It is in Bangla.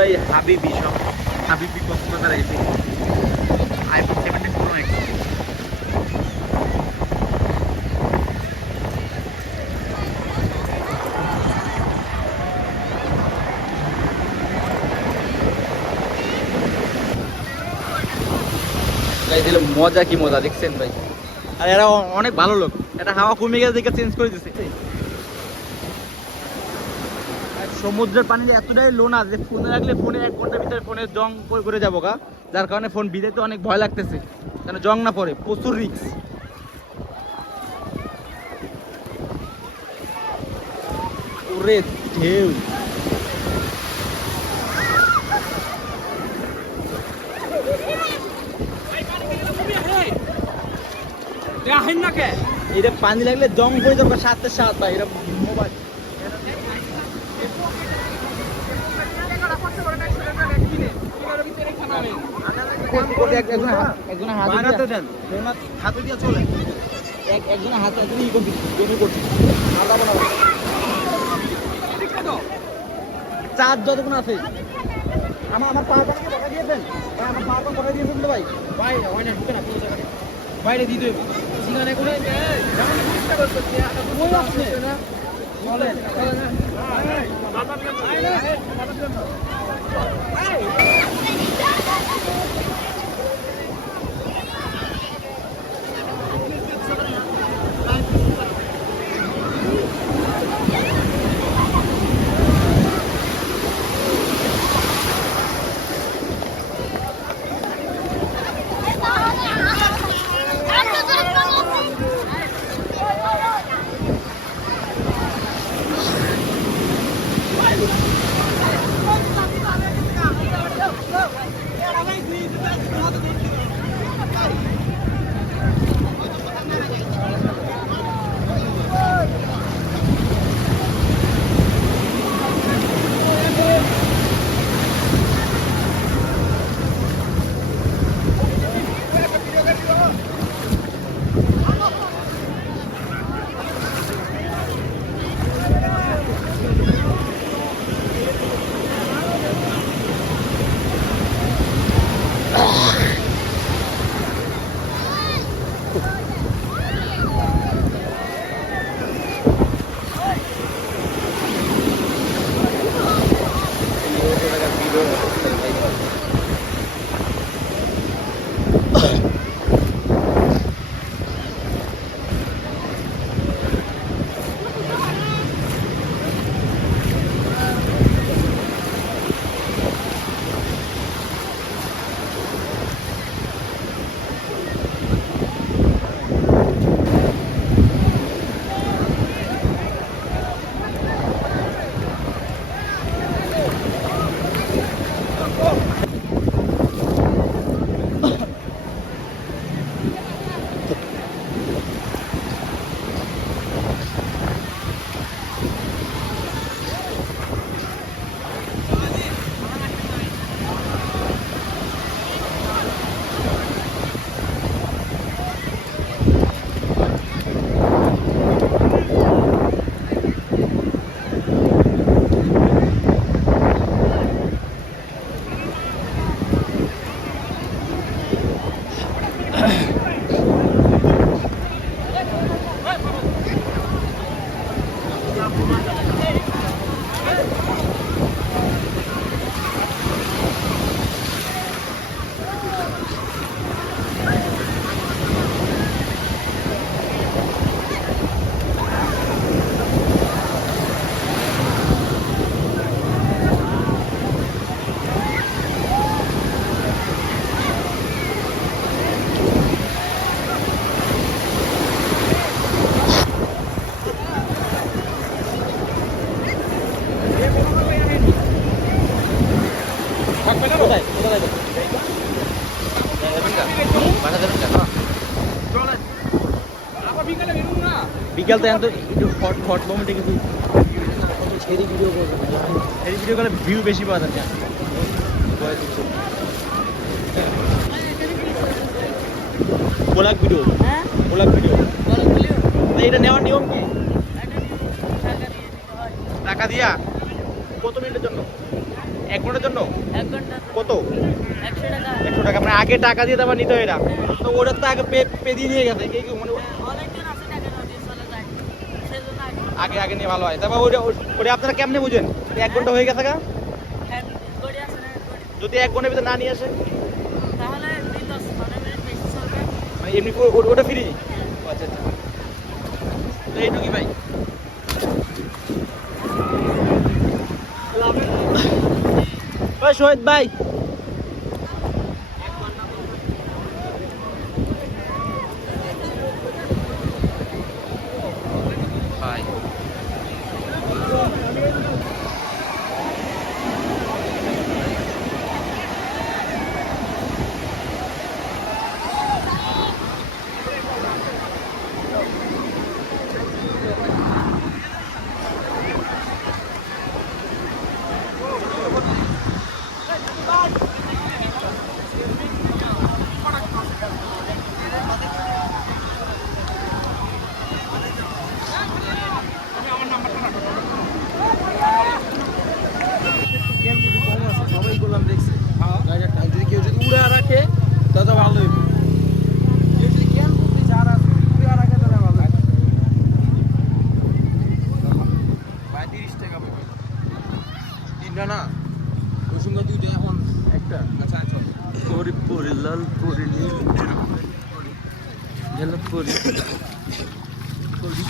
পুরাই হাবিবি সব হাবিবি কক্সবাজার এসে আইফোন 17 প্রো ম্যাক্স। মজা কি মজা দেখছেন ভাই, আর এরা অনেক ভালো লোক। এটা হাওয়া কমে গেছে দেখে চেঞ্জ করে দিচ্ছে। সমুদ্রের পানিতে এতটাই লো না যে ফোনে রাখলে ফোনে 1 ঘন্টার ভিতরে ফোনের জং করে যাবো গা, যার কারণে ফোন ভিজাইতে অনেক ভয় লাগতেছে যেন জং না পড়ে, প্রচুর রিস্ক। ওরে ঢেউ, এটা পানি লাগলে জং হয়ে যাবে সাথে সাথ ভাই। এটা মোবাইল চার্জ যতক্ষণ আছে আমার পা টাকা দিয়েছেন ভাই, আমার পা টাকা দিয়েছেন তো ভাই। ভাই হয় না, ঢুকে না বাইরে দিয়ে দেবে সেখানে করে বিকাল তো একটু হট মোমেন্টে কিন্তু ছেড়ে ভিডিও করবে, ছেড়ে ভিডিও করলে ভিউ বেশি পাওয়া যাচ্ছে। ব্লগ ভিডিও, ব্লগ ভিডিও এটা নেওয়ার নিয়ম কি? টাকা দিয়া কত মিনিটের জন্য? 1 ঘন্টার জন্য 1 ঘন্টা কত? 100 টাকা। 100 টাকা। মানে আগে টাকা দিয়ে তারপর নিতে হয় এটা। তো ওটার তো আগে পে দিয়ে নিয়ে গেছে। মানে অনেকজন আছে টাকা না দিয়ে চলে যায়, সেজন্য আগে আগে নিয়ে ভালো হয়। তারপর ওটা আপনারা কেমনে বুঝেন 1 ঘন্টা হয়ে গেছে গা? গড়ি আছে না গড়ি, যদি 1 ঘন্টার ভিতরে না নিয়ে আসে তাহলে 10-15 মিনিট বেশি চলবে। মানে এমনি ওটা ফ্রি? আচ্ছা আচ্ছা। তো এইটুকুই ভাই। ওই শহীদ ভাই, ভাই সবাই বললাম দেখছি গাড়িটা যদি কেউ যদি উড়া রাখে তাহলে ভালো হইব। কেউ যদি জ্ঞান বুদ্ধি যারা আছে উড়া রাখে তাহলে ভালো হয়। ভাই 30 টাকা পাবে। তিনটা না রসুন দুইটা এখন একটা। আচ্ছা আচ্ছা। পরি পরি লাল পরি নীল পরি পরি পরি